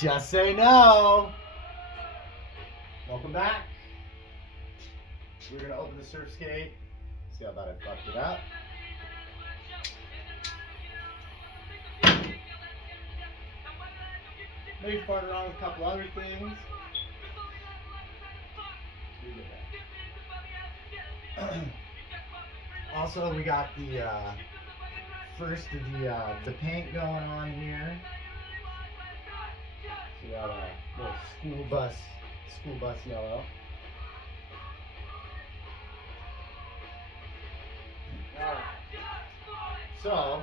Just say no. Welcome back. We're gonna open the surf skate. See how bad I fucked it up. Maybe fart around with a couple other things. Also, we got the first of the paint going on here. So we got a little school bus yellow. Alright. So,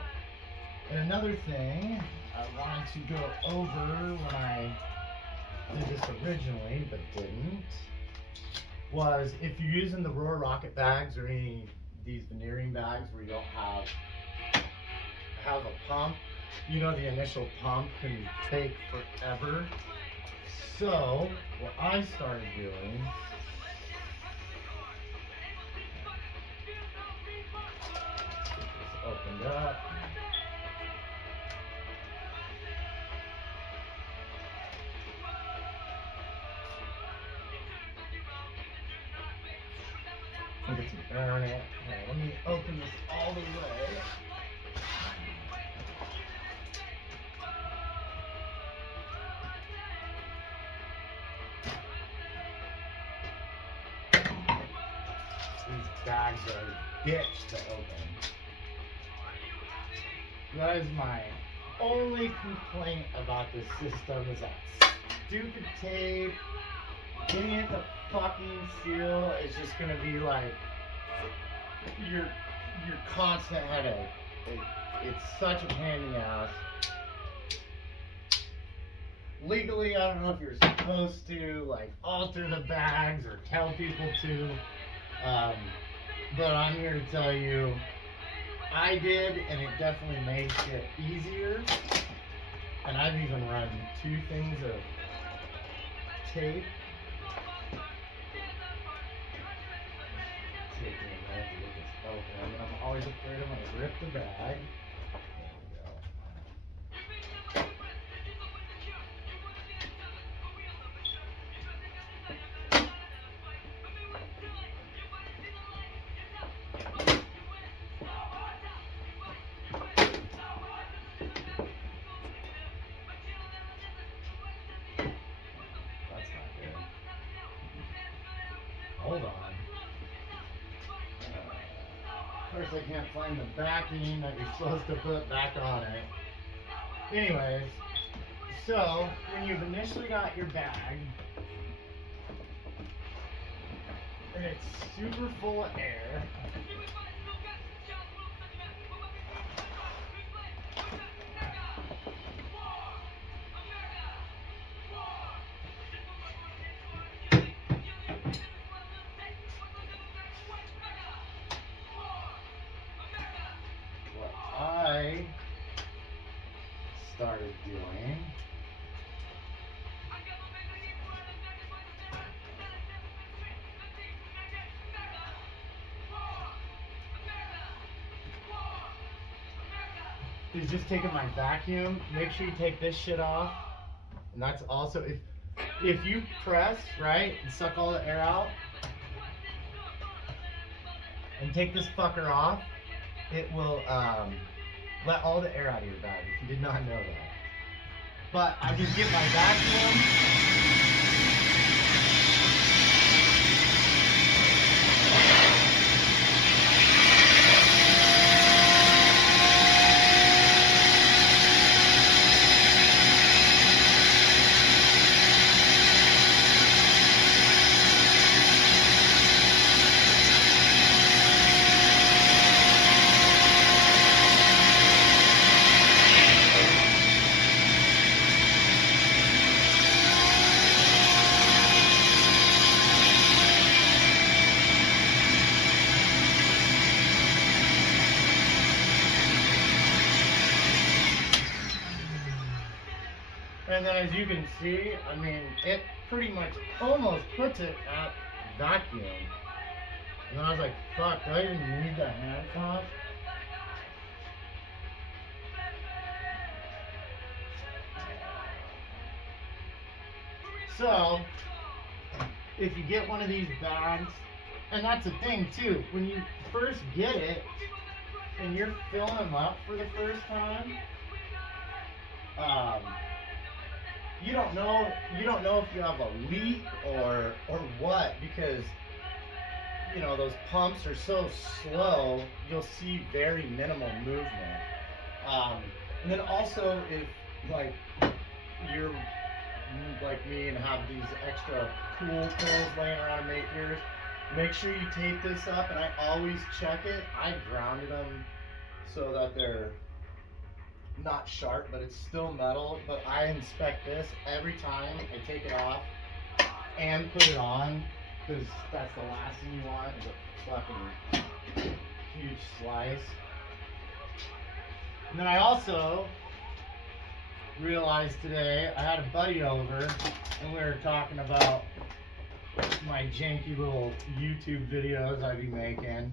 and another thing I wanted to go over when I did this originally, but didn't, was if you're using the Roar Rocket bags or any of these veneering bags where you don't have a pump, you know the initial pump can take forever. So what I started doing, get this opened up. I'll get some air in it. Here, let me open this all the way. These bags are a bitch to open. That is my only complaint about this system is that stupid tape. Getting it to fucking seal is just gonna be like your constant headache. It's such a pain in the ass. Legally, I don't know if you're supposed to like alter the bags or tell people to, but I'm here to tell you I did, and it definitely made shit easier. And I've even run 2 things of tape. I'm always afraid I'm gonna rip the bag. That's not good. Hold on. Of course, I can't find the backing that you're supposed to put back on it. Anyways, so when you've initially got your bag and it's super full of air, I started doing is just taking my vacuum. Make sure you take this shit off, and that's also if you press right and suck all the air out and take this fucker off, it will let all the air out of your bag, if you did not know that. But I just get my vacuum. And then as you can see, I mean, it pretty much almost puts it at vacuum. And then I was like, fuck, do I even need the handcuff? So, if you get one of these bags, and that's the thing too, when you first get it and you're filling them up for the first time, you don't know if you have a leak or what, because you know those pumps are so slow. You'll see very minimal movement. And then also, if like you're like me and have these extra pool pills laying around to make yours, make sure you tape this up. And I always check it. I grounded them so that they're not sharp, but it's still metal. But I inspect this every time I take it off and put it on, because that's the last thing you want, is a fucking huge slice. And then I also realized today, I had a buddy over and we were talking about my janky little YouTube videos I be making,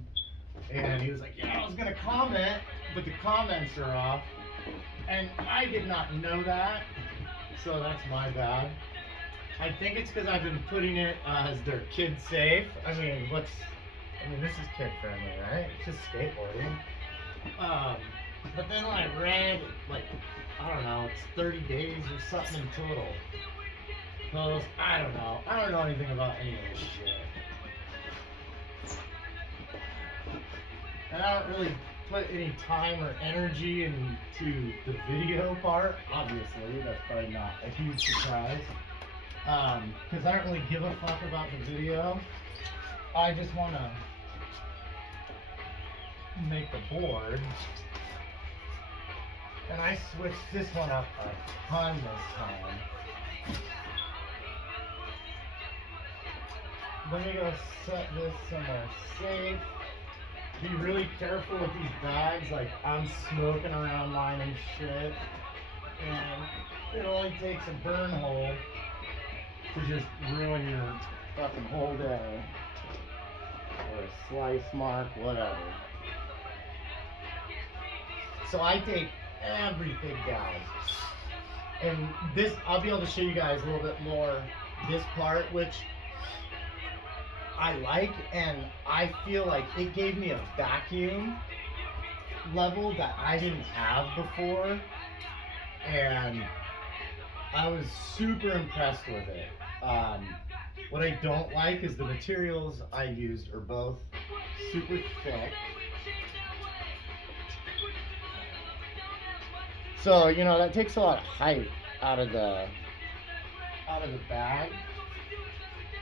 and he was like, yeah, I was gonna comment, but the comments are off, and I did not know that, so that's my bad. I think it's because I've been putting it as they're kid safe. I mean, this is kid friendly, right? It's just skateboarding. But then when I read, like, I don't know, it's 30 days or something in total. Post, I don't know. I don't know anything about any of this shit. And I don't really put any time or energy into the video part. Obviously, that's probably not a huge surprise. Because I don't really give a fuck about the video. I just want to make the board. And I switched this one up a ton this time. Let me go set this somewhere safe. Be really careful with these bags. Like, I'm smoking around mine and shit. And it only takes a burn hole to just ruin your fucking whole day. Or a slice mark, whatever. So I take everything down. And this, I'll be able to show you guys a little bit more this part, which I like, and I feel like it gave me a vacuum level that I didn't have before, and I was super impressed with it. What I don't like is the materials I used are both super thick. So, you know, that takes a lot of height out of the bag.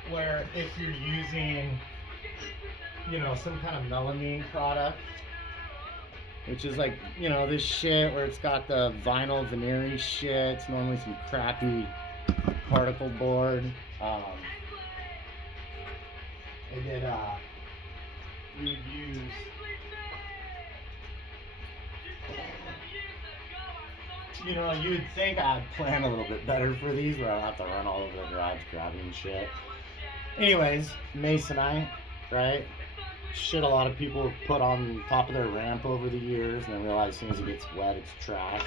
Where if you're using, you know, some kind of melamine product, which is like, you know, this shit where it's got the vinyl veneer shit, it's normally some crappy particle board. And then you would use you know, you would think I'd plan a little bit better for these, where I don't have to run all over the garage grabbing shit. Anyways, masonite, right? Shit a lot of people have put on top of their ramp over the years, and then realize as soon as it gets wet, it's trash.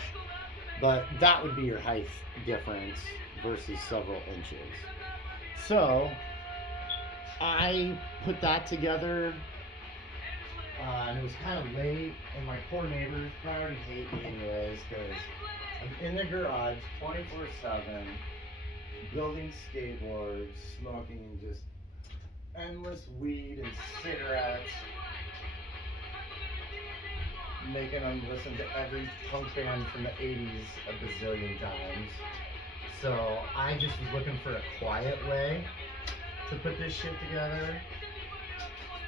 But that would be your height difference versus several inches. So, I put that together, and it was kind of late, and my poor neighbors probably already hate me anyways, because I'm in the garage 24/7, building skateboards, smoking just endless weed and cigarettes, making them listen to every punk band from the 80s a bazillion times. So I just was looking for a quiet way to put this shit together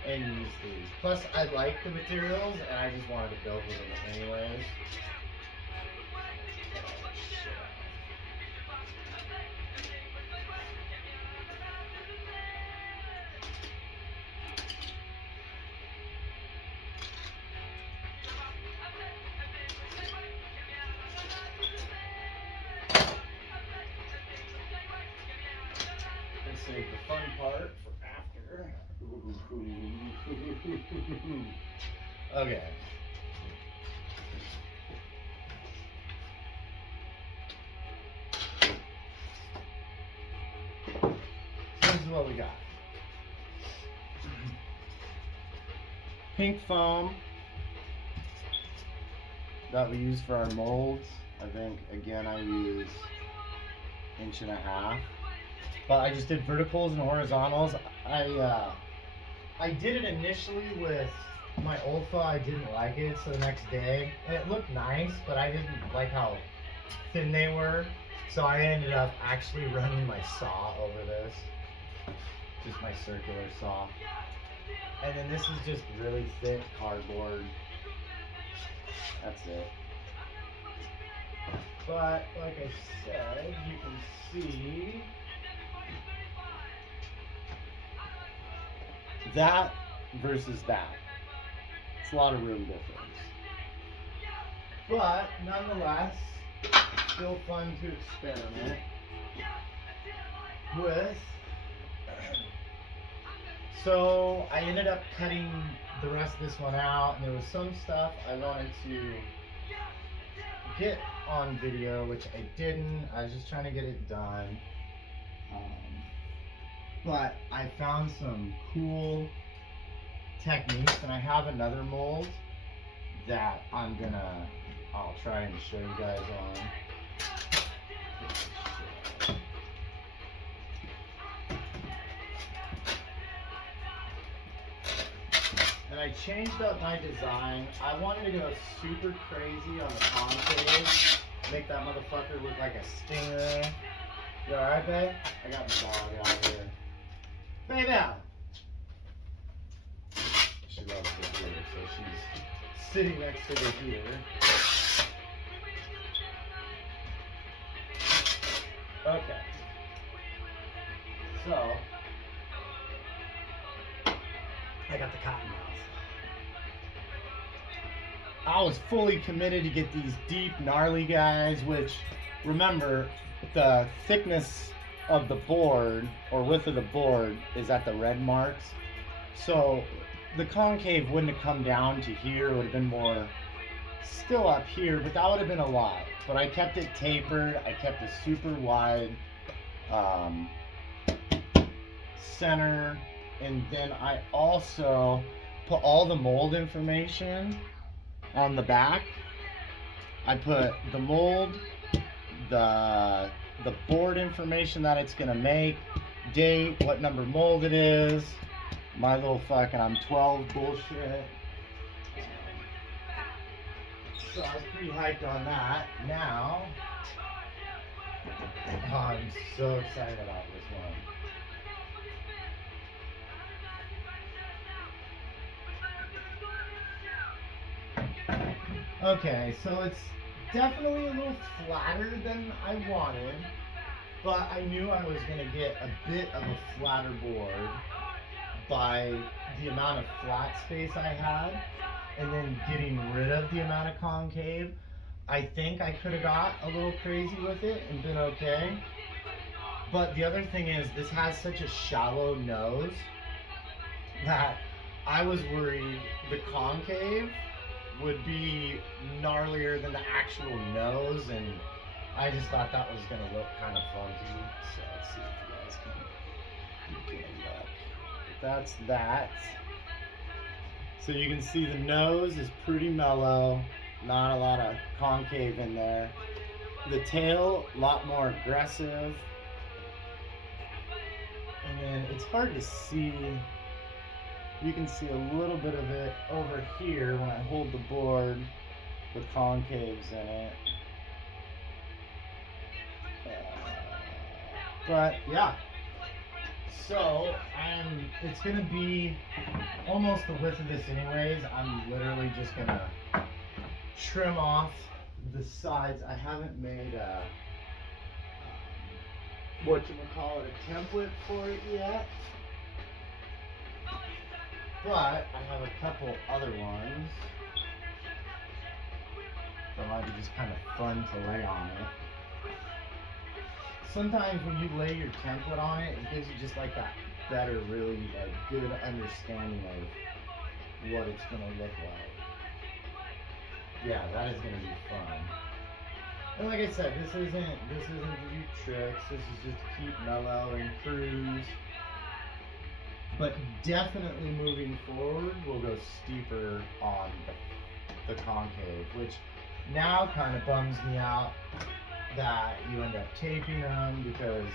and use these. Plus, I like the materials, and I just wanted to build with them anyways. Save the fun part for after. Okay. what we got. Pink foam that we use for our molds. I think, again, I use 1.5 inches. But I just did verticals and horizontals. I did it initially with my old saw. I didn't like it, so the next day, and it looked nice, but I didn't like how thin they were. So I ended up actually running my saw over this. Just my circular saw. And then this is just really thick cardboard. That's it. But like I said, you can see that versus that. It's a lot of room difference. But nonetheless, still fun to experiment with. So I ended up cutting the rest of this one out, and there was some stuff I wanted to get on video, which I didn't. I was just trying to get it done. But I found some cool techniques, and I have another mold that I'll try and show you guys on. And I changed up my design. I wanted to go super crazy on the concave, make that motherfucker look like a stinger. You alright, babe? I got the dog out here. Babe out! She loves the heater, so she's sitting next to the heater. Okay. So, I got the cotton mouth. I was fully committed to get these deep, gnarly guys, which, remember, the thickness of the board, or width of the board, is at the red marks. So the concave wouldn't have come down to here. It would have been more still up here, but that would have been a lot. But I kept it tapered. I kept a super wide center. And then I also put all the mold information on the back. I put the mold, the board information that it's gonna make, date, what number mold it is, my little fucking I'm 12 bullshit. So I was pretty hyped on that. Now, I'm so excited about this one. Okay, so it's definitely a little flatter than I wanted, but I knew I was going to get a bit of a flatter board by the amount of flat space I had, and then getting rid of the amount of concave. I think I could have got a little crazy with it and been okay. But the other thing is, this has such a shallow nose that I was worried the concave would be gnarlier than the actual nose, and I just thought that was going to look kind of funky. So let's see if you guys can get a look. That's that. So you can see the nose is pretty mellow, not a lot of concave in there. The tail, a lot more aggressive. And then it's hard to see. You can see a little bit of it over here when I hold the board with concaves in it. But yeah, so it's gonna be almost the width of this anyways. I'm literally just gonna trim off the sides. I haven't made a whatchamacallit, a template for it yet. But I have a couple other ones that might be just kind of fun to lay on it. Sometimes when you lay your template on it, it gives you just like that better, really like good understanding of what it's gonna look like. Yeah, that is gonna be fun. And like I said, this isn't to do tricks. This is just to keep mellow and cruise. But definitely moving forward, we'll go steeper on the concave, which now kind of bums me out that you end up taping them, because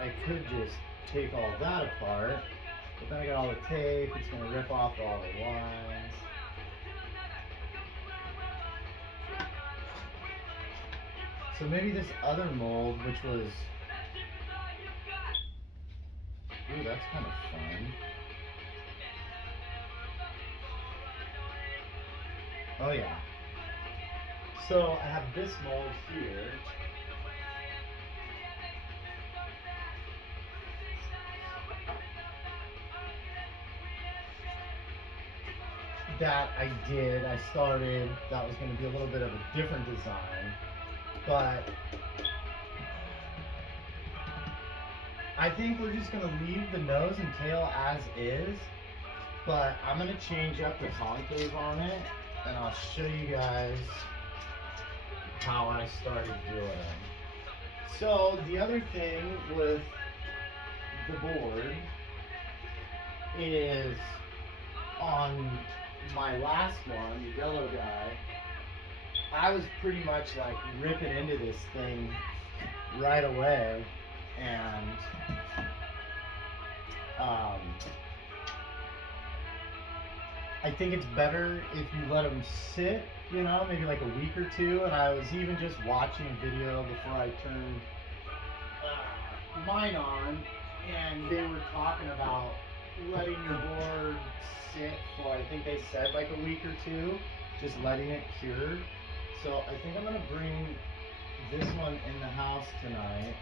I could just take all that apart, but then I got all the tape, it's going to rip off all the lines. So maybe this other mold, which was, ooh, that's kind of fun. Oh yeah. So I have this mold here. That I started, that was going to be a little bit of a different design, but I think we're just going to leave the nose and tail as is, but I'm going to change up the concave on it, and I'll show you guys how I started doing it. So the other thing with the board is, on my last one, the yellow guy, I was pretty much like ripping into this thing right away, and I think it's better if you let them sit, you know, maybe like a week or two. And I was even just watching a video before I turned mine on, and they were talking about letting your board sit for, I think they said like a week or two, just letting it cure. So I think I'm gonna bring this one in the house tonight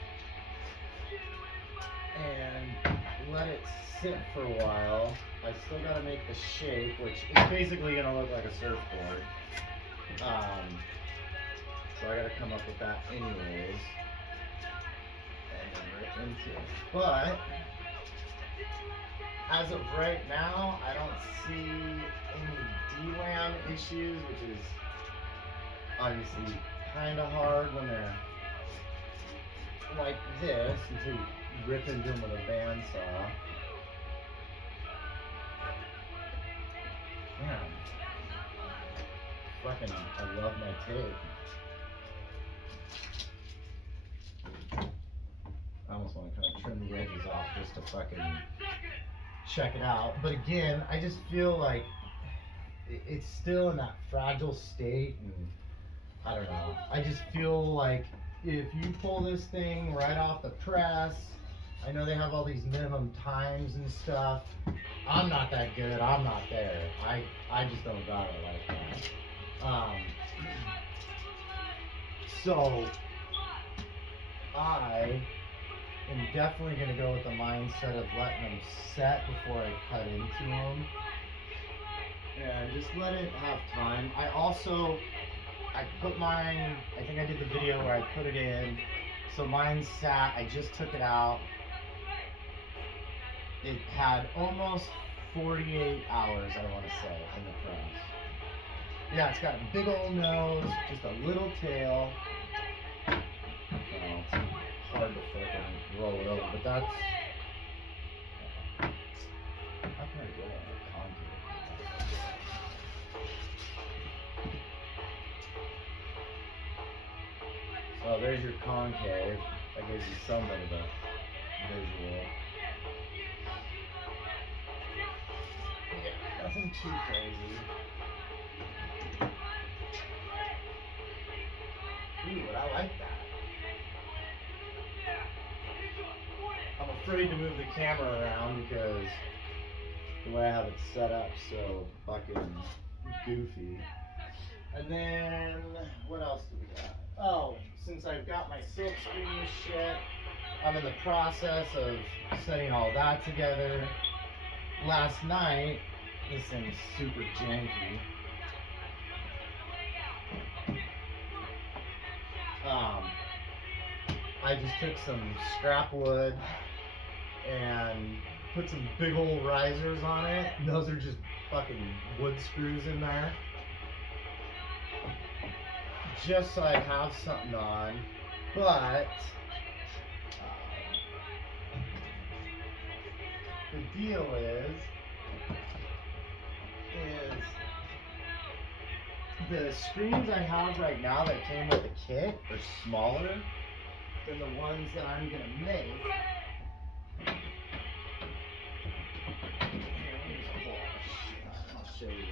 and let it sit for a while. I still gotta make the shape, which is basically gonna look like a surfboard. So I gotta come up with that anyways, and then right into it. But as of right now, I don't see any DRAM issues, which is obviously kind of hard when they're like this until you rip into them with a bandsaw. Man, fucking, I love my tape. I almost want to kind of trim the edges off just to fucking check it out. But again, I just feel like it's still in that fragile state, and I don't know. I just feel like if you pull this thing right off the press, I know they have all these minimum times and stuff. I'm not that good. I'm not there. I just don't got it like that. So I am definitely going to go with the mindset of letting them set before I cut into them. And just let it have time. I put mine, I think I did the video where I put it in. So mine sat, I just took it out. It had almost 48 hours, I want to say, in the press. Yeah, it's got a big old nose, just a little tail. It's hard to fucking roll it over, but that's... How can I go on a concave? So there's your concave. That gives you some bit of a visual. Yeah, nothing too crazy. Ooh, but I like that. I'm afraid to move the camera around because the way I have it set up, so fucking goofy. And then, what else do we got? Oh, since I've got my silk screen shit, I'm in the process of setting all that together. Last night, this thing's super janky. I just took some scrap wood and put some big old risers on it. And those are just fucking wood screws in there, just so I have something on. But the deal is the screens I have right now that came with the kit are smaller than the ones that I'm gonna make. Here, let me just pull all this shit out and I'll show you.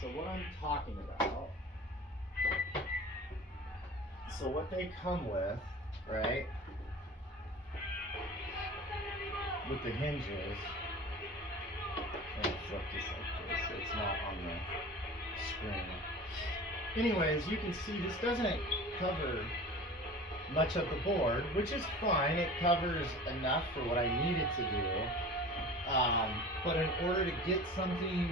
So what I'm talking about, so what they come with, right, with the hinges, I'm gonna flip this like this, so it's not on the screen. Anyways, you can see this doesn't cover much of the board, which is fine. It covers enough for what I need it to do. But in order to get something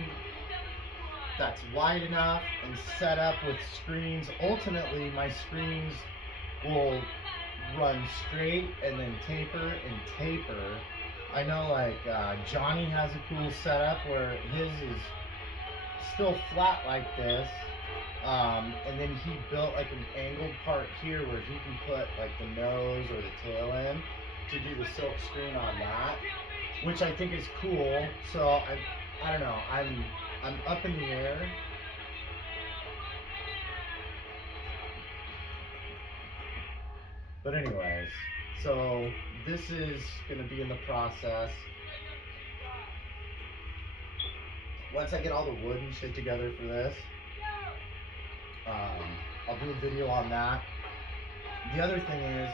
that's wide enough and set up with screens, ultimately my screens will run straight and then taper and taper. I know like Johnny has a cool setup where his is still flat like this, and then he built like an angled part here where he can put like the nose or the tail in to do the silk screen on that, which I think is cool. So I don't know, I'm up in the air. But anyways, so this is going to be in the process. Once I get all the wood and shit together for this, I'll do a video on that. The other thing is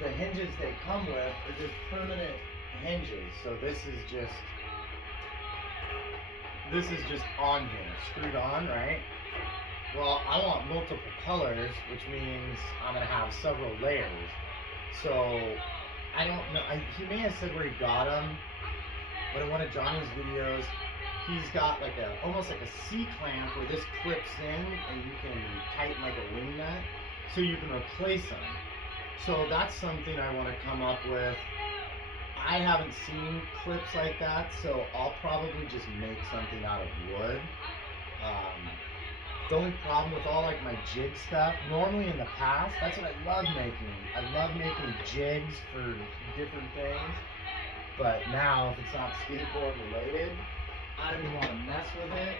the hinges they come with are just permanent hinges. So this is just on here, screwed on, right? Well, I want multiple colors, which means I'm gonna have several layers. So I don't know. He may have said where he got them, but in one of Johnny's videos, he's got like almost like a C-clamp where this clips in, and you can tighten like a wing nut, so you can replace them. So that's something I want to come up with. I haven't seen clips like that, so I'll probably just make something out of wood. The only problem with all like my jig stuff, normally in the past, that's what I love making. I love making jigs for different things, but now if it's not skateboard related, I don't even want to mess with it.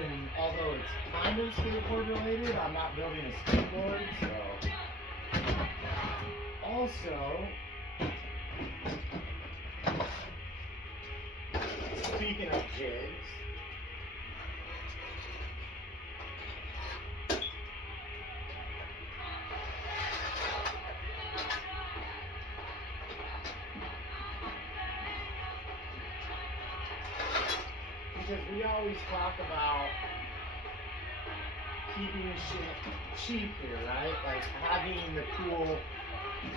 And although it's kind of skateboard related, I'm not building a skateboard, so. Also, speaking of jigs, because we always talk about keeping shit cheap here, right? Like having the cool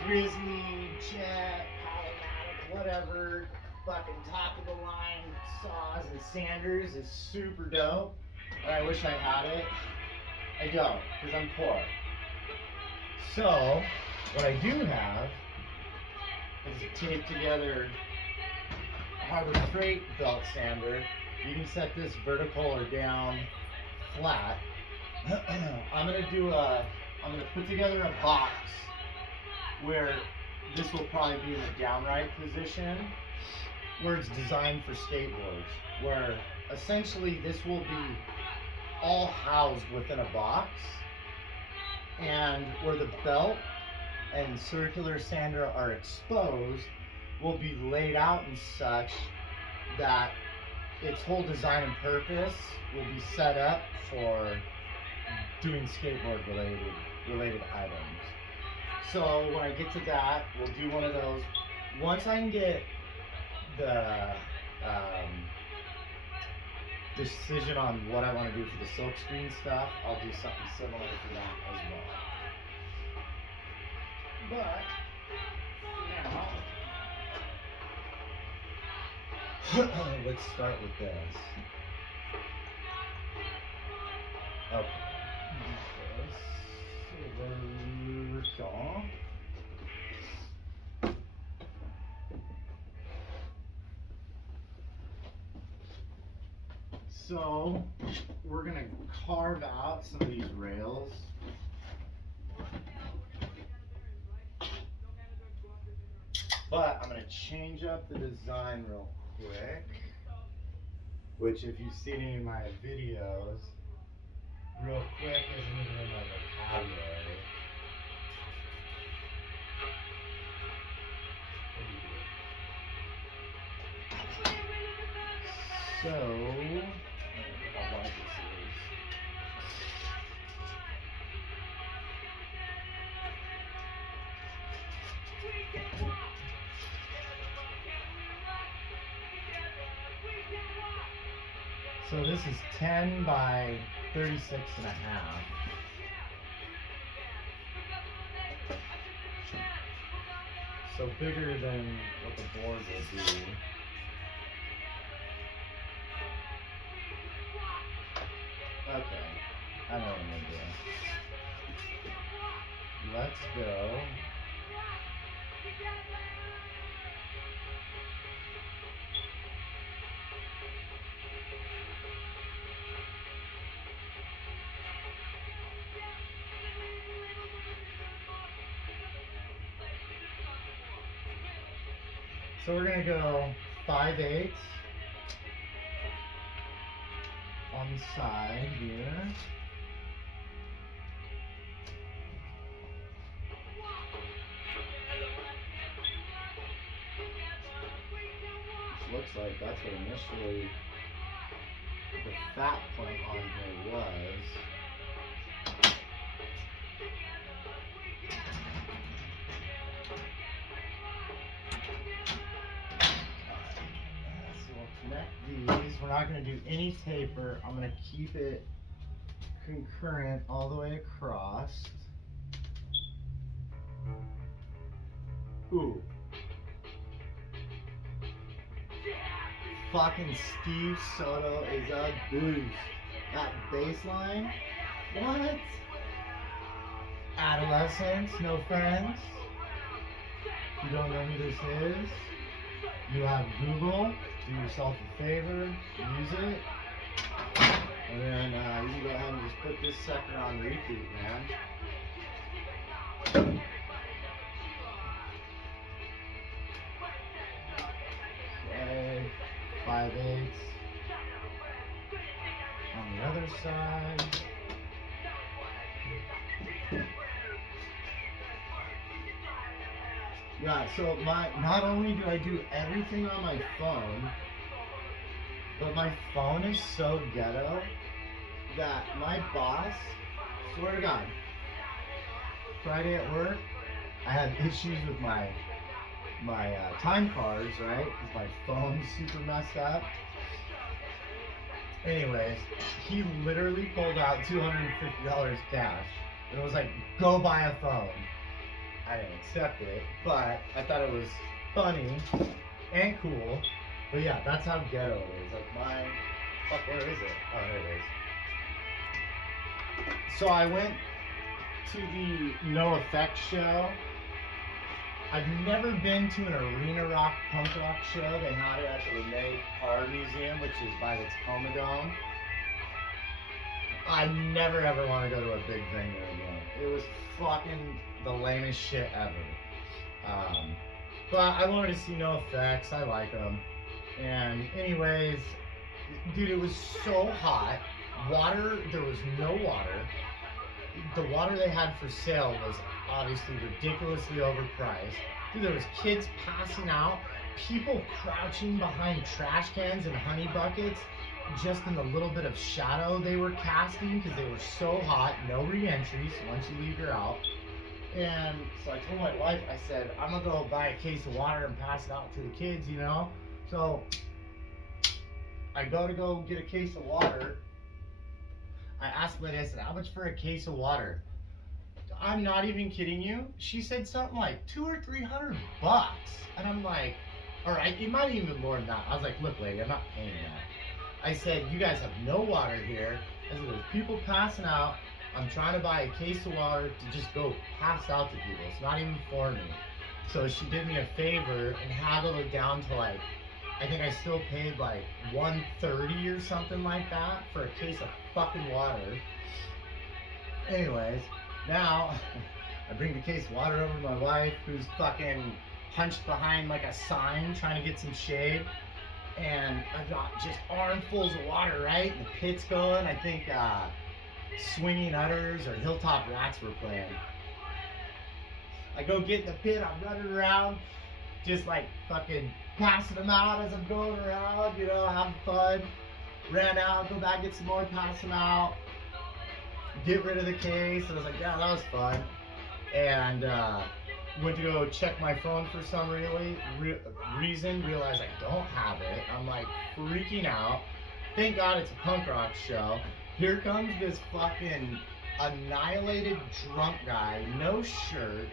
Grizzly, Jet, Polymatic, whatever, fucking top of the line saws and sanders is super dope. And I wish I had it. I don't, because I'm poor. So, what I do have is a taped together Harbor Freight belt sander. You can set this vertical or down flat. I'm gonna put together a box where this will probably be in the downright position, where it's designed for skateboards, where essentially this will be all housed within a box, and where the belt and circular sander are exposed will be laid out in such that its whole design and purpose will be set up for doing skateboard related items. So when I get to that, we'll do one of those. Once I can get the decision on what I want to do for the silk screen stuff, I'll do something similar to that as well. But now, let's start with this. Okay. Silver saw. So we're gonna carve out some of these rails. But I'm gonna change up the design real quick. Which, if you've seen any of my videos, real quick isn't even in my vocabulary. So, I don't know how wide this is. So this is 10 by 36 and a half. So bigger than what the board will be. Okay, I know what I'm gonna do. Let's go. So we're gonna go 5/8 on the side here. This looks like that's what initially the fat point on here was. These. We're not going to do any taper. I'm going to keep it concurrent all the way across. Ooh. Fucking Steve Soto is a boost. That bass line? What? Adolescence, no friends. If you don't know who this is, you have Google. Do yourself a favor, use it, and then you can go ahead and just put this sucker on repeat, man. Okay, 5/8 on the other side. Yeah, so not only do I do everything on my phone, but my phone is so ghetto that my boss, swear to God, Friday at work, I had issues with my time cards, right? Because my phone's super messed up. Anyways, he literally pulled out $250 cash and was like, go buy a phone. I didn't accept it, but I thought it was funny and cool. But yeah, that's how ghetto it is. Like mine, fuck, where is it? Oh, there it is. So I went to the No Effect show. I've never been to an arena rock, punk rock show. They had it at the Rene Carve Museum, which is by the Tacoma Dome. I never ever want to go to a big venue again. It was fucking the lamest shit ever. But I wanted to see No Effects. I like them. And anyways, dude, it was so hot. Water, there was no water. The water they had for sale was obviously ridiculously overpriced. Dude, there was kids passing out, people crouching behind trash cans and honey buckets just in the little bit of shadow they were casting because they were so hot. No re-entries once you leave, you're out. And so I told my wife, I said, I'm gonna go buy a case of water and pass it out to the kids, you know? So I go get a case of water. I asked the lady, I said, how much for a case of water? I'm not even kidding you. She said something like $200 or $300. And I'm like, all right, it might even be more than that. I was like, look, lady, I'm not paying that. I said, you guys have no water here. I said, there's people passing out. I'm trying to buy a case of water to just go pass out to people. It's not even for me. So she did me a favor and haggled it down to like I think I still paid like $130 or something like that for a case of fucking water. Anyways, now I bring the case of water over to my wife, who's fucking hunched behind like a sign trying to get some shade. And I've got just armfuls of water, right? And the pit's going. I think Swinging Utters or Hilltop Rats were playing. I go get in the pit, I'm running around, just like fucking passing them out as I'm going around, you know, having fun. Ran out, go back, get some more, pass them out. Get rid of the case. And I was like, yeah, that was fun. And went to go check my phone for some reason, realized I don't have it. I'm like freaking out. Thank God it's a punk rock show. Here comes this fucking annihilated drunk guy, no shirt,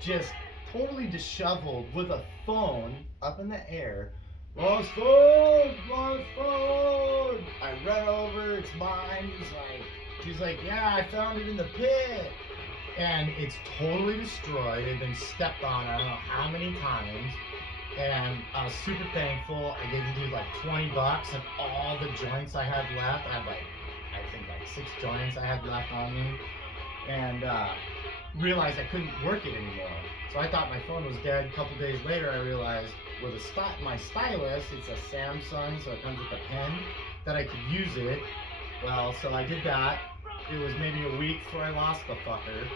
just totally disheveled with a phone up in the air. Lost phone, lost phone. I run over, it's mine. He's like, yeah, I found it in the pit. And it's totally destroyed. It had been stepped on I don't know how many times. And I was super thankful. I gave the dude like $20 and all the joints I had left. I think 6 joints I had left on me. And realized I couldn't work it anymore. So I thought my phone was dead. A couple days later I realized with my stylus, it's a Samsung, so it comes with a pen, that I could use it. Well, so I did that. It was maybe a week before I lost the fucker.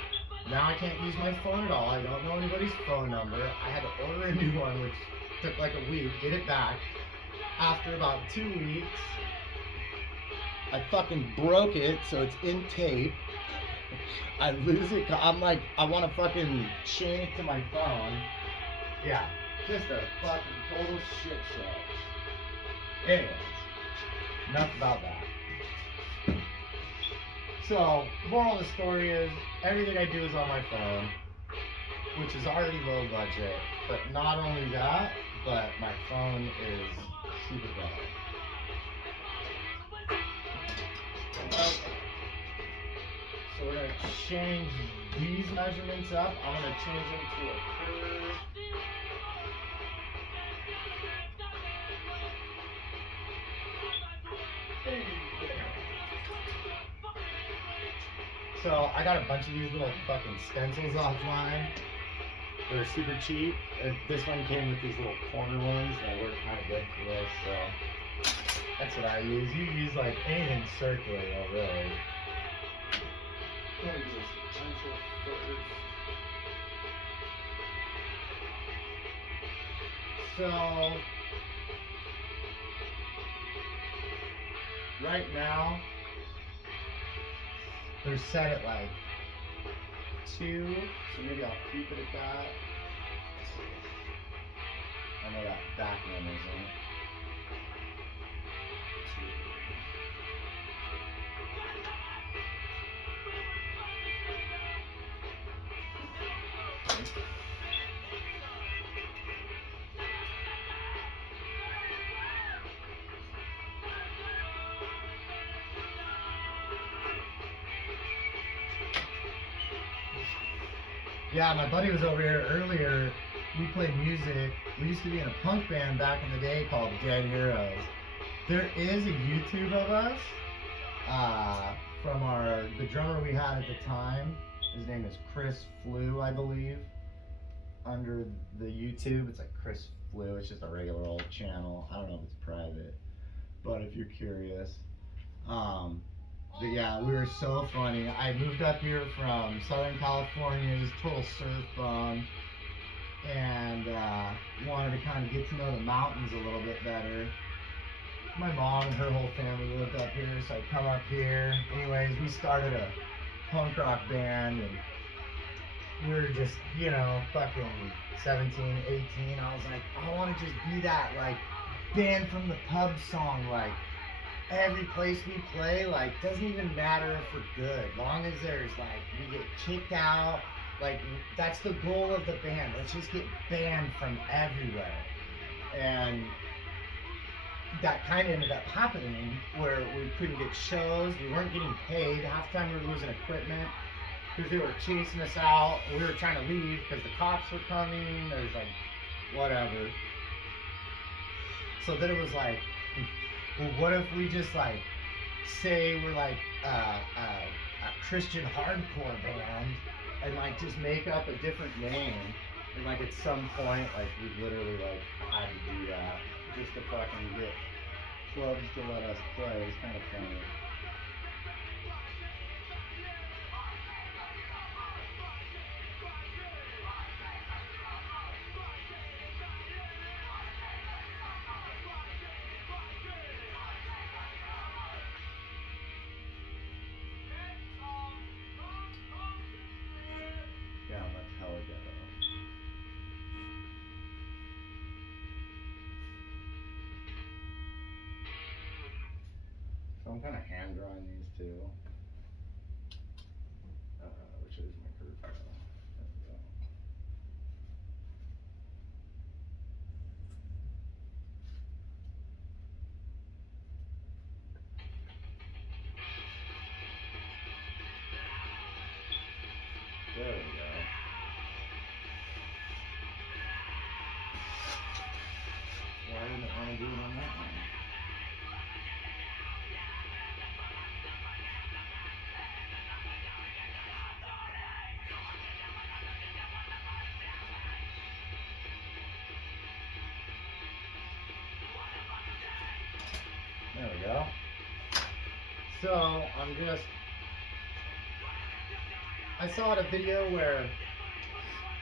Now I can't use my phone at all. I don't know anybody's phone number. I had to order a new one, which took like a week, get it back. After about 2 weeks, I fucking broke it, so it's in tape. I lose it. I'm like, I want to fucking chain it to my phone. Yeah, just a fucking total shit show. Anyways, enough about that. So, moral of the story is, everything I do is on my phone, which is already low budget. But not only that, but my phone is super bad. Okay. So we're going to change these measurements up. I'm going to change them to a curve. So I got a bunch of these little fucking stencils offline. They're super cheap. And this one came with these little corner ones that work kind of good for this. So that's what I use. You use like anything circular, though, really. Let me use the pencil first. So right now they're set at like 2, so maybe I'll keep it at that. I know that back one isn't. 2. Yeah, my buddy was over here earlier. We played music. We used to be in a punk band back in the day called Dead Heroes. There is a YouTube of us from the drummer we had at the time. His name is Chris Flew, I believe. Under the YouTube, it's like Chris Flew. It's just a regular old channel. I don't know if it's private, but if you're curious. But yeah, we were so funny. I moved up here from Southern California, just total surf bum, and wanted to kind of get to know the mountains a little bit better. My mom and her whole family lived up here, so I come up here. Anyways, we started a punk rock band, and we were just, you know, fucking 17, 18. I was like, I want to just be that, like, band from the pub song, like, every place we play, like, doesn't even matter if we're good, long as there's, like, we get kicked out, like, that's the goal of the band. Let's just get banned from everywhere. And that kind of ended up happening, where we couldn't get shows, we weren't getting paid, half the time we were losing equipment, because they were chasing us out, we were trying to leave because the cops were coming, there's like, whatever. So then it was like, well, what if we just like say we're like a Christian hardcore band and like just make up a different name, and like at some point like we literally like had to do that just to fucking get clubs to let us play. It's kind of funny. Yeah, that's hella ghetto. So I'm kind of hand drawing these two, which is my curve. There we go. There we go. Why didn't it want to do it on that one? There we go. So I saw a video where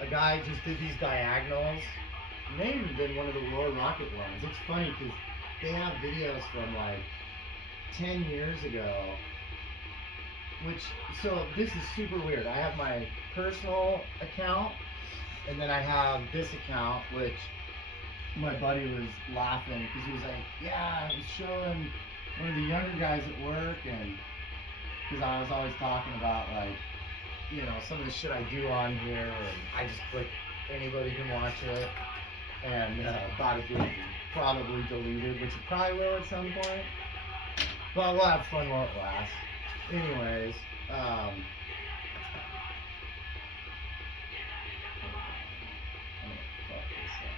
a guy just did these diagonals. Maybe did one of the Roar Rocket ones. It's funny because they have videos from like 10 years ago. So this is super weird. I have my personal account, and then I have this account, which my buddy was laughing because he was like, yeah, I was showing one of the younger guys at work, and because I was always talking about like, you know, some of the shit I do on here, and I just click anybody can watch it, and thought it would probably deleted, which it probably will at some point, but we'll have fun while it lasts. Anyways, I'm gonna fuck this up.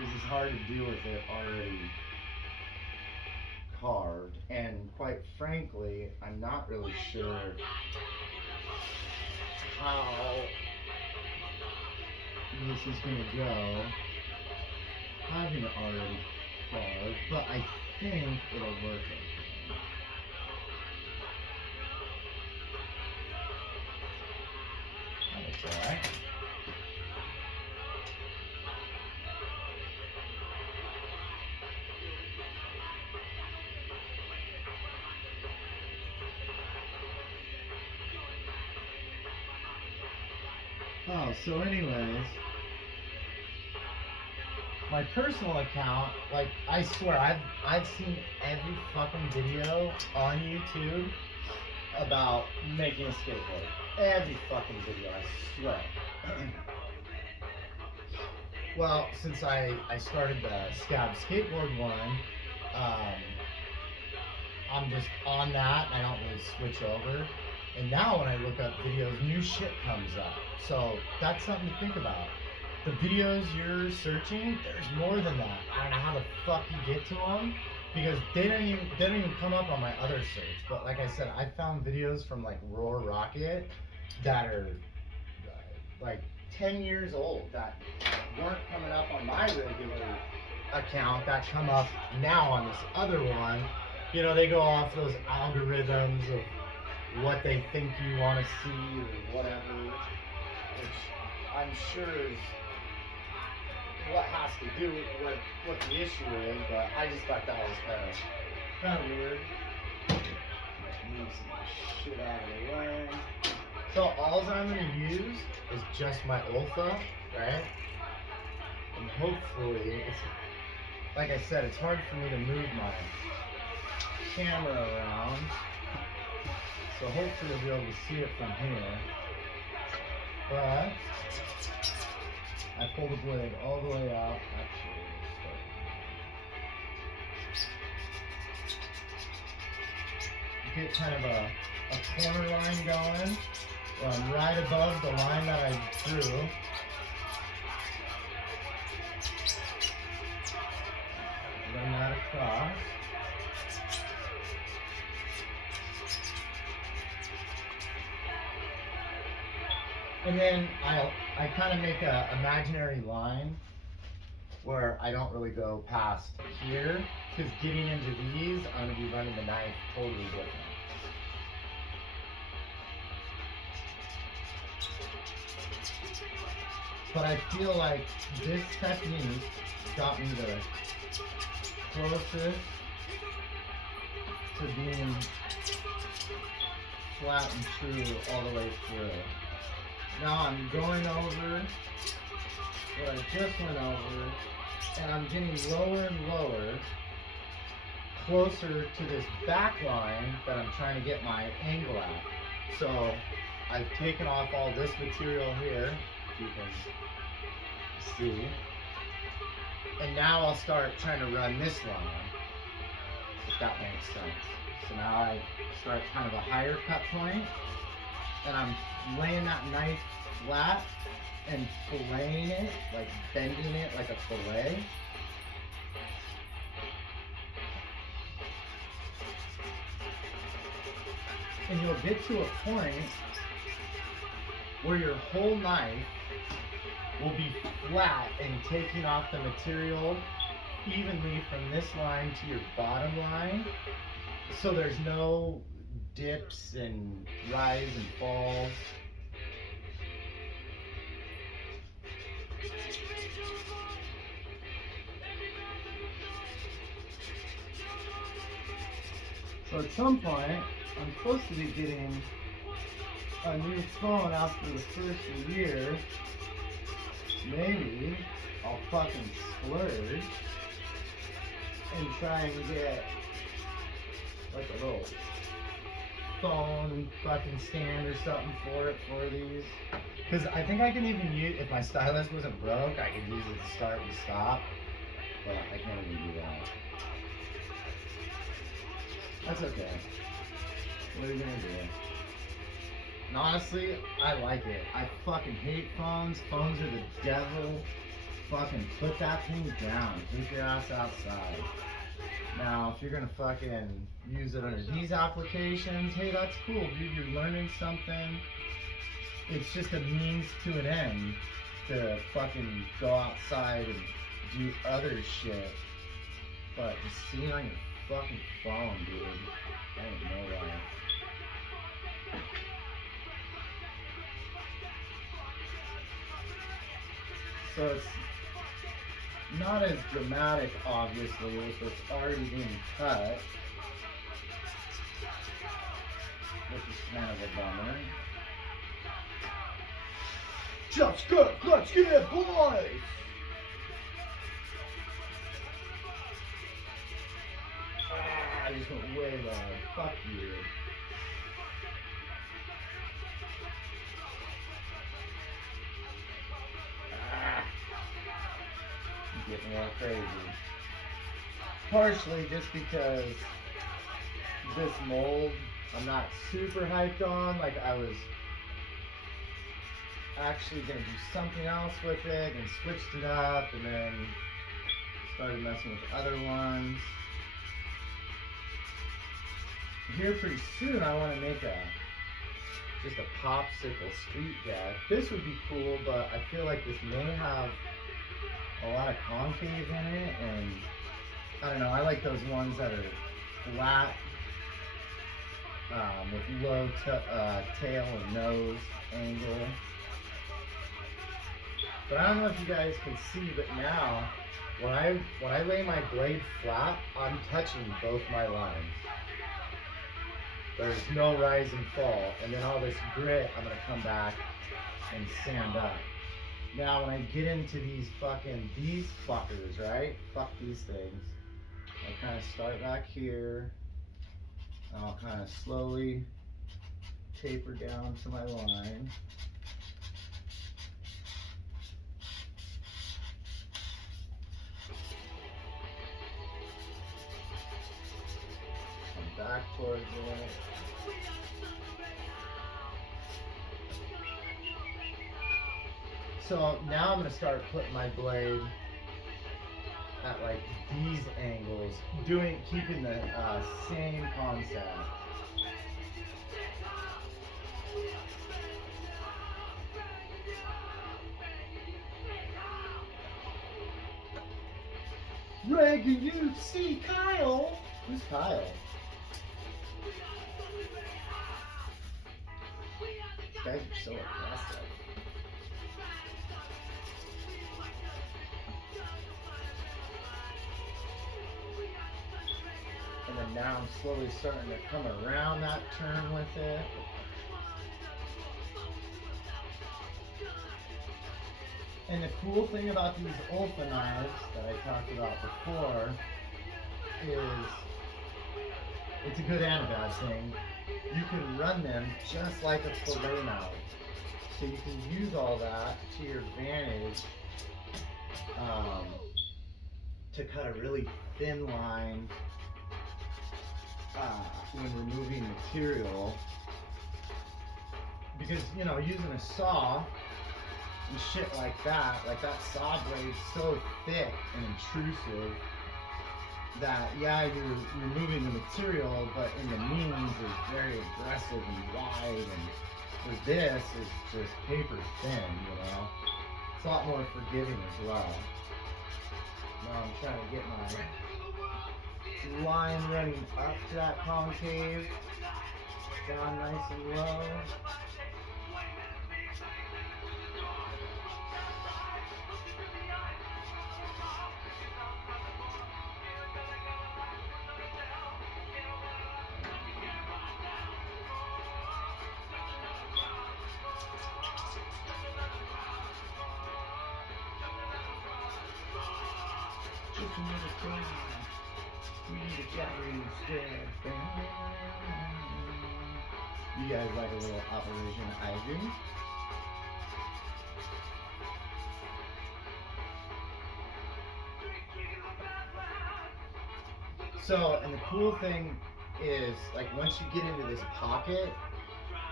This is hard to do with it already carved, and quite frankly, I'm not really sure how this is gonna go. Having it already carved, but I think it'll work okay. That's alright. Oh, so anyways, my personal account, like, I swear, I've seen every fucking video on YouTube about making a skateboard. Every fucking video, I swear. Well, since I started the Scab skateboard one, I'm just on that, and I don't really switch over. And now when I look up videos, new shit comes up. So that's something to think about. The videos you're searching, there's more than that. I don't know how the fuck you get to them, because they don't even come up on my other search. But like I said, I found videos from like Roar Rocket that are like 10 years old that weren't coming up on my regular account that come up now on this other one. You know, they go off those algorithms of what they think you want to see or whatever, which I'm sure is what has to do with what the issue is, but I just thought that was kind of weird. Move some shit out of the way. So all I'm going to use is just my Olfa, right? And hopefully, it's, like I said, it's hard for me to move my camera around. So hopefully you'll be able to see it from here. But I pull the blade all the way out. Actually, get kind of a corner line going. Right above the line that I drew. And then I kind of make a imaginary line where I don't really go past here, because getting into these, I'm going to be running the knife totally different. But I feel like this technique got me the closest to being flat and true all the way through. Now I'm going over what I just went over, and I'm getting lower and lower, closer to this back line that I'm trying to get my angle at. So I've taken off all this material here, if you can see, and now I'll start trying to run this line, if that makes sense. So now I start kind of a higher cut point, and I'm laying that knife flat and filleting it, like bending it like a fillet. And you'll get to a point where your whole knife will be flat and taking off the material evenly from this line to your bottom line. So there's no dips and rise and falls. So at some point, I'm supposed to be getting a new phone after the first year. Maybe I'll fucking splurge and try and get like a little phone fucking stand or something for these. Because I think I can even use, if my stylus wasn't broke, I could use it to start and stop. But I can't even do that. That's okay. What are you gonna do? And honestly, I like it. I fucking hate phones. Phones are the devil. Fucking put that thing down. Take your ass outside. Now, if you're gonna fucking use it under these applications, hey, that's cool, dude. You're learning something. It's just a means to an end to fucking go outside and do other shit. But just sitting on your fucking phone, dude, I don't know why. So it's not as dramatic, obviously, with what's already being cut, which is kind of a bummer. Just good, let's get it, boys! I just went way low. Fuck you. I'm getting a little crazy. Partially just because this mold I'm not super hyped on. Like, I was actually gonna do something else with it and switched it up, and then started messing with other ones. Here pretty soon I want to make just a popsicle street deck. This would be cool, but I feel like this may have a lot of concave in it, and I don't know, I like those ones that are flat with low tail and nose angle. But I don't know if you guys can see, but now when I lay my blade flat, I'm touching both my lines. There's no rise and fall, and then all this grit I'm gonna come back and sand up. Now when I get into these fuckers, right? Fuck these things. I kind of start back here, and I'll kind of slowly taper down to my line. Come back towards it. So now I'm going to start putting my blade at like these angles, keeping the same concept. Greg, do you see Kyle? Who's Kyle? These guys are so aggressive. And then now I'm slowly starting to come around that turn with it. And the cool thing about these Olfa knives that I talked about before is it's a good and a bad thing. You can run them just like a fillet knife. So you can use all that to your advantage to cut a really thin line when removing material. Because, you know, using a saw and shit like that saw blade's so thick and intrusive that, yeah, you're removing the material, but in the means is very aggressive and wide, and for this, it's just paper thin, you know? It's a lot more forgiving as well. Now I'm trying to get my line running up to that concave, down nice and low. You guys like a little Operation Ivy? So, and the cool thing is, like, once you get into this pocket,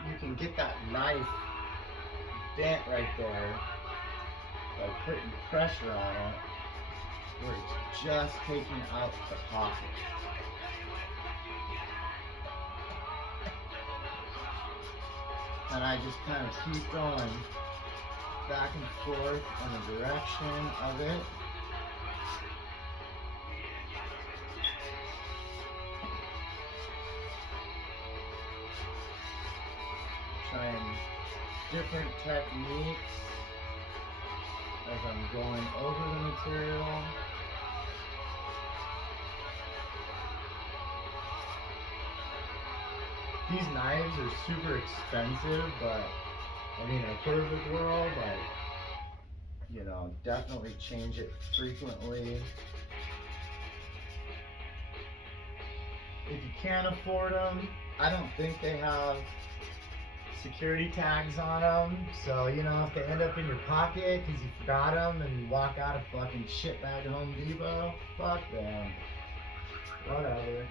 you can get that knife bent right there by putting pressure on it, where it's just taking out the pocket. And I just kind of keep going back and forth in the direction of it. Trying different techniques as I'm going over the material. These knives are super expensive, but I mean, in a perfect world, like, you know, definitely change it frequently. If you can't afford them, I don't think they have security tags on them, so, you know, if they end up in your pocket because you forgot them and you walk out of fucking shitbag Home Depot, fuck them. Whatever.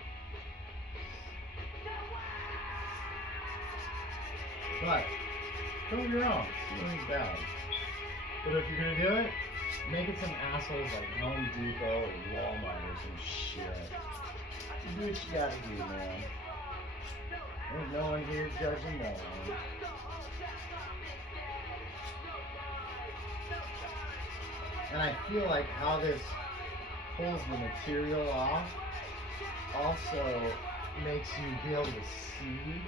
But, go your own. See anything bad. But if you're gonna do it, make it some assholes like Home Depot or Walmart or some shit. Do what you gotta do, man. Ain't no one here judging no one. And I feel like how this pulls the material off also makes you be able to see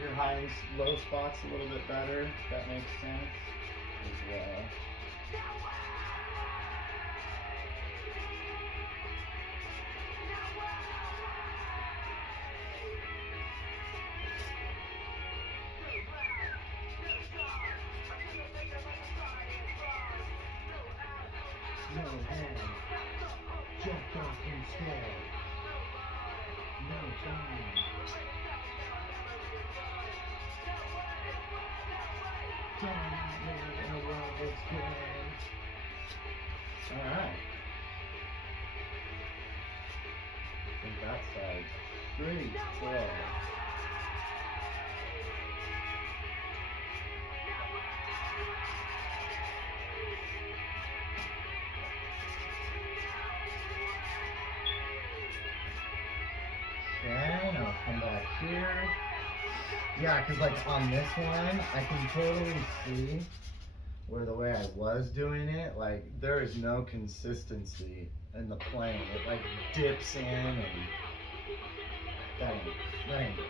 your high and low spots a little bit better, if that makes sense, as well. No hand, jack off instead. No time. Alright. I think that side's pretty close. Okay, now come back here. Yeah, because like on this one, I can totally see where the way I was doing it, like there is no consistency in the plane. It like dips in and that ain't good.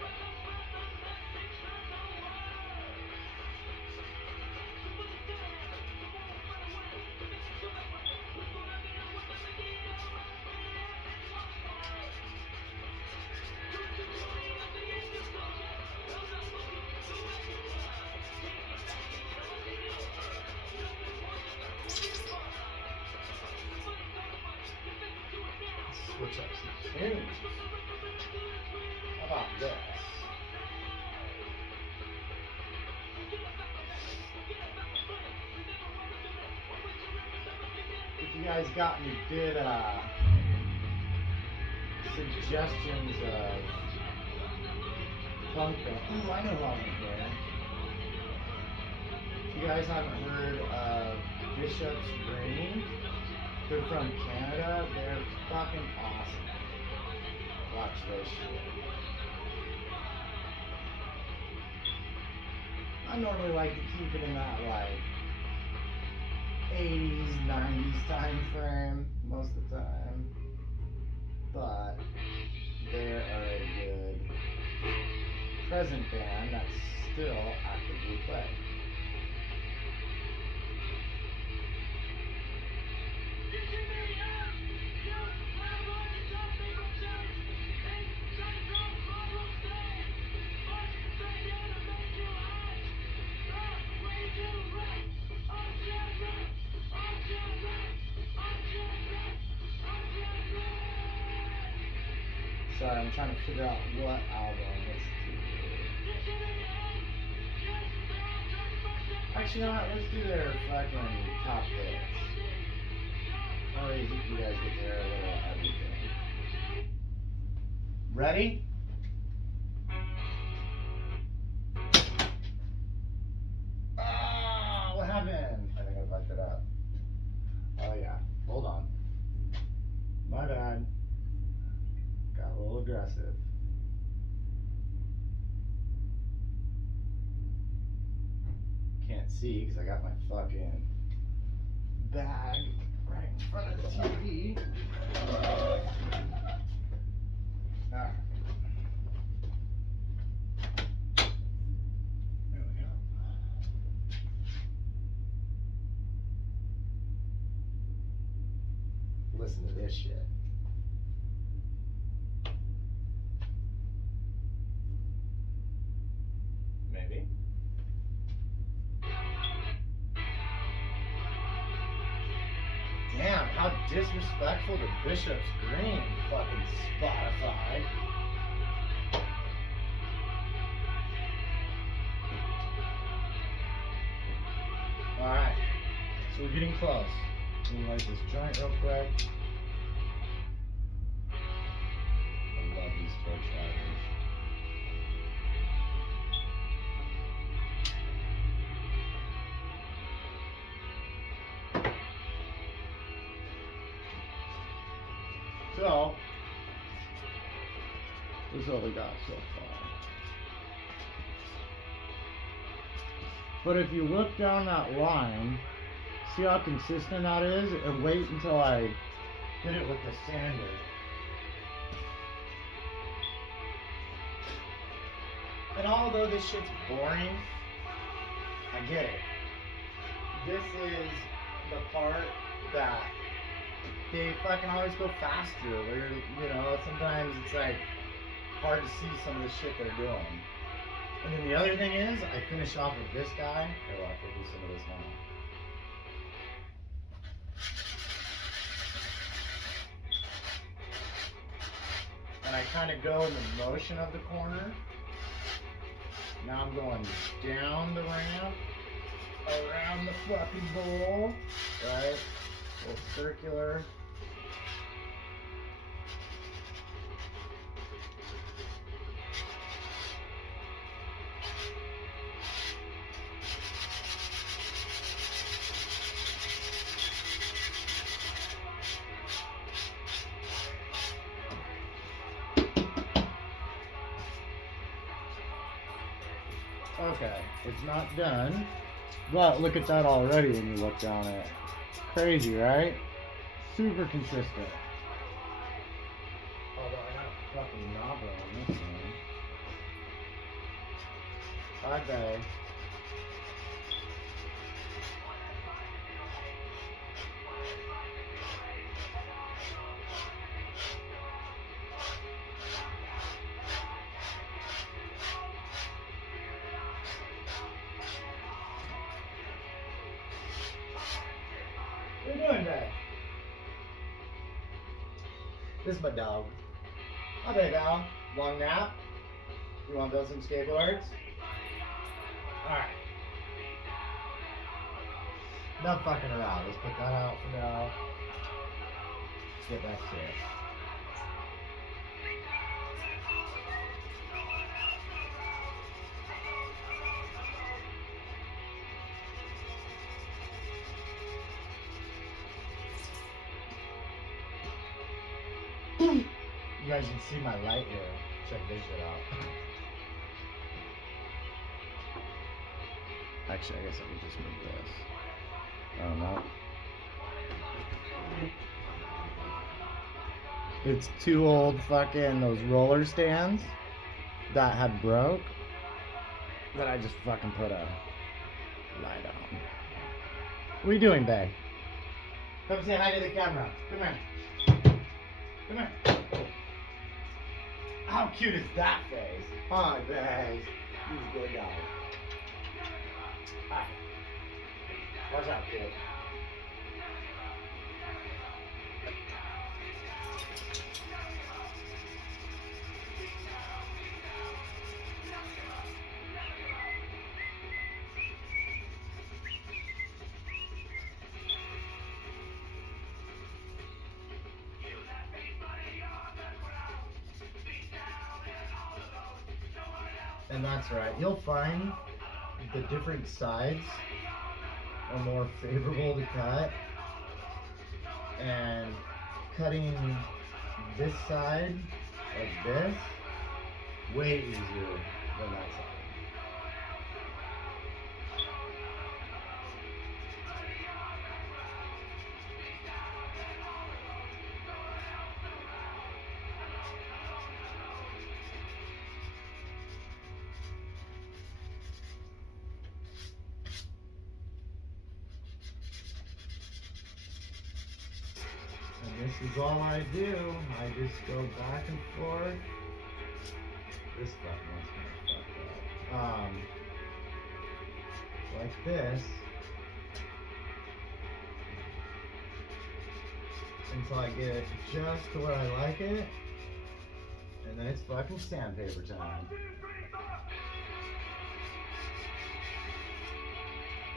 Switch up some tunes. How about this? If you guys got any good suggestions of punk rock, ooh, I know who I'm here. If you guys haven't heard of Bishop's Green, they're from Canada. They're fucking awesome. Watch this shit. I normally like to keep it in that like 80s, 90s time frame most of the time. But they are a good present band that's still actively playing. Sorry, I'm trying to figure out what album it's to. Actually, you know what? Let's do their fucking top hits. Oh, you guys get to hear a little of everything. Ready? Ah, what happened? I think I fucked it up. Oh yeah, hold on. My bad. Got a little aggressive. Can't see because I got my fucking bag right in front of the TV. Alright. There we go. Listen to this shit. Maybe. Damn, how disrespectful to Bishop's Green, fucking Spotify. Alright, so we're getting close. Let me light this joint real quick. I love these torch lighters. So, this is all we got so far. But if you look down that line, see how consistent that is? And wait until I hit it with the sander. And although this shit's boring, I get it. This is the part that they fucking always go faster. Where, you know, sometimes it's like hard to see some of the shit they're doing. And then the other thing is, I finish off with this guy. Here, I'll do some of this now. And I kind of go in the motion of the corner. Now I'm going down the ramp, around the fucking bowl, right? A little circular. Okay, it's not done, But look at that already when you look down it. Crazy, right? Super consistent. Although I got a fucking knobber on this one. Bye, babe. What are you doing, babe? This is my dog. Hi, babe, Al. Long nap? You want to build some skateboards? Alright. Enough fucking around. Let's put that out for now. Let's get back to it. You guys can see my light here. Check this shit out. Actually, I guess I could just move this. Oh no. It's two old fucking those roller stands that had broke that I just fucking put a light on. What are you doing, babe? Come say hi to the camera. Come here. Come here. How cute is that face? Hi, babe. He's a good dog. Hi. Watch out, kid. And that's right. You'll find the different sides are more favorable to cut, and cutting this side like this way easier than that side. This is all I do. I just go back and forth. This button was kind of fucked up. Like this. Until I get it just to where I like it. And then it's fucking sandpaper time.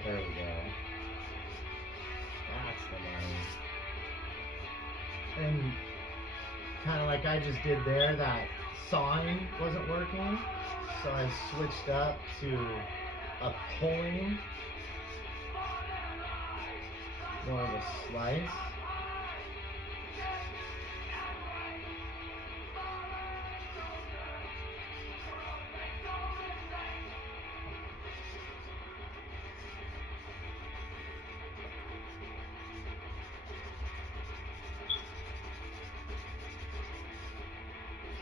There we go. That's the money. And kind of like I just did there, that sawing wasn't working, so I switched up to a pulling, more of a slice.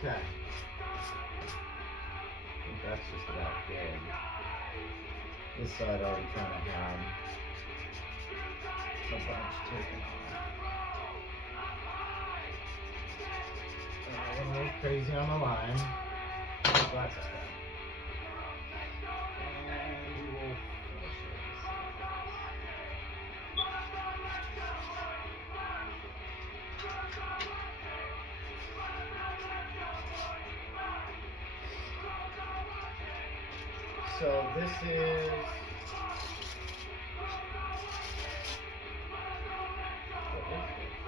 Okay. I think that's just about good. This side already kind of had a bunch taken off. I went a little crazy on the line. But that's okay. And we will finish it. So this is what is this?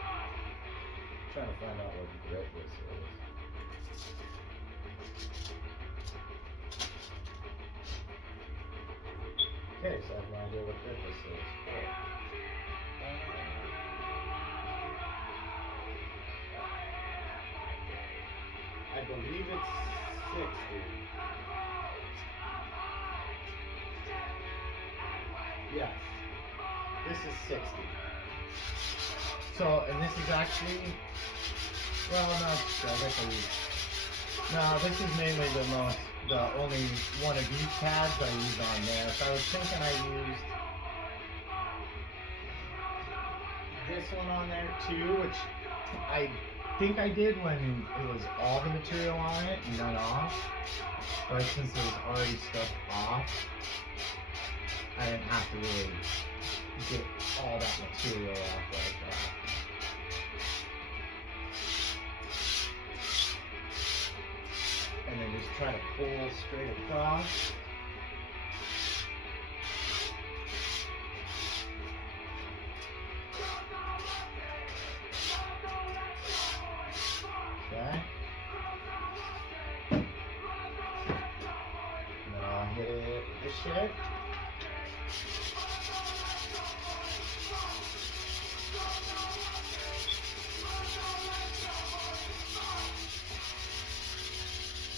I'm trying to find out what grit this is. Okay, so I have no idea what grit this is. I believe it's 60. Yes. This is 60. So, and this is actually, well, no, I guess I use, no, this is mainly the only one of these pads I use on there. So I was thinking I used this one on there too, which I think I did when it was all the material on it and went off. But since it was already stuff off, I didn't have to really get all that material off like that. And then just try to pull straight across. Okay. And then I'll hit it with this shit.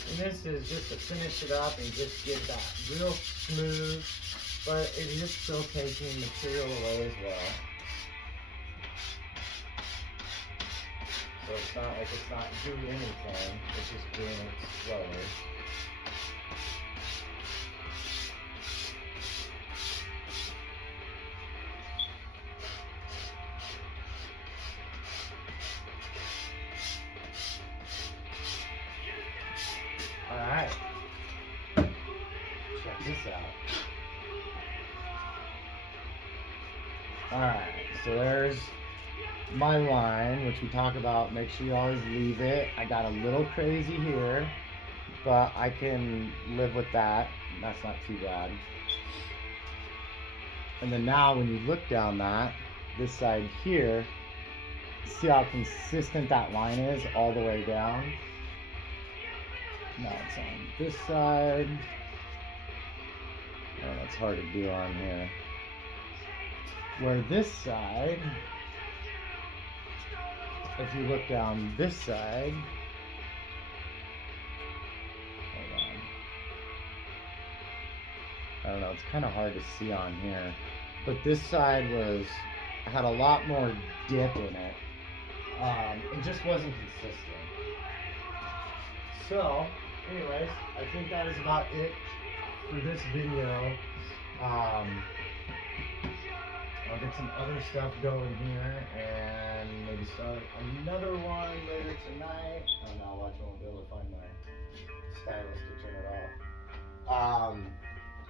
And this is just to finish it up and just get that real smooth, but it is still taking material away as well. So it's not like it's not doing anything, it's just doing it slowly. Alright, check this out. Alright, so there's my line, which we talk about, make sure you always leave it. I got a little crazy here, but I can live with that. That's not too bad. And then now when you look down this side here, see how consistent that line is all the way down? Now it's on this side. Oh, that's hard to do on here. Where this side, if you look down this side, hold on. I don't know, it's kind of hard to see on here. But this side had a lot more dip in it. It just wasn't consistent. So, anyways, I think that is about it for this video. I'll get some other stuff going here and maybe start another one later tonight. Oh no, watch, I won't be able to find my stylus to turn it off.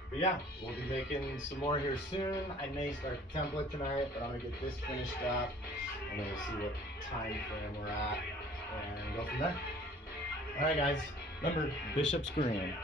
But yeah, we'll be making some more here soon. I may start the template tonight, but I'm gonna get this finished up and then we'll see what time frame we're at and go from there. Alright guys, remember, Bishop's Green.